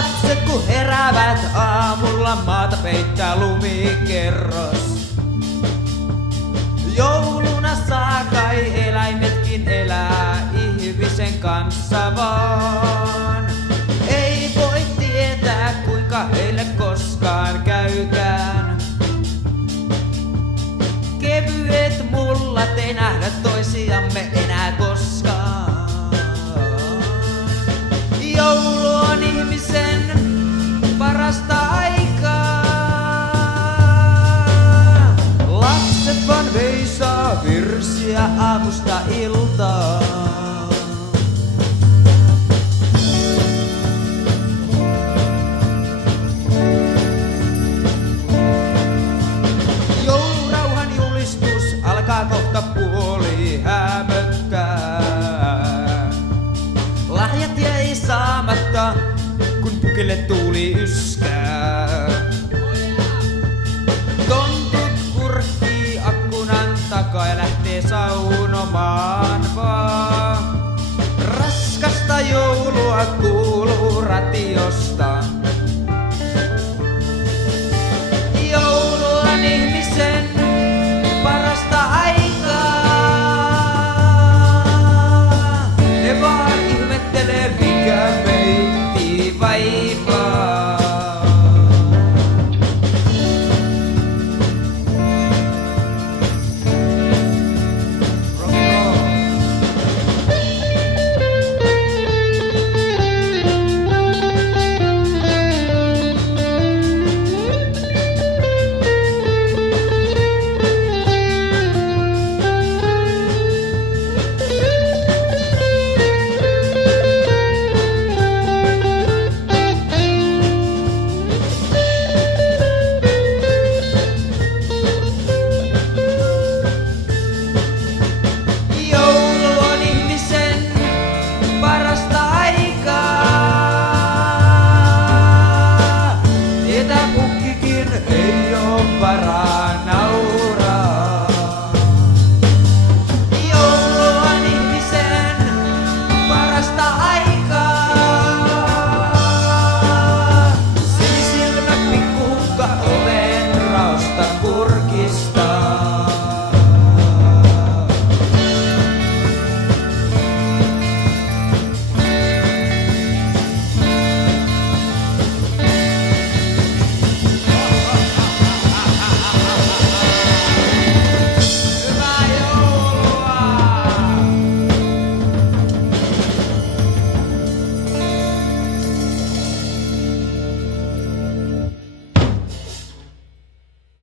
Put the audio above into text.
Lapset kun heräävät aamulla, maata peittää lumikerros. Jouluna saa kai eläimetkin elää ihmisen kanssa vaan. Ei voi tietää kuinka heille koskaan käykään. Kevyet mullat ei nähdä toisiamme enää koskaan. Joulu on ihmisen parasta aikaa. Lapset vaan veisaa virsiä aamusta iltaan. Joulurauhan julistus alkaa kohta puoli hämöttää. Lahjat jäi saamatta, kun pukille tuuli yskää. Tontut kurkkii akkunan takaa ja lähtee saunomaan vaan. Raskasta joulua kuuluu ratiosta.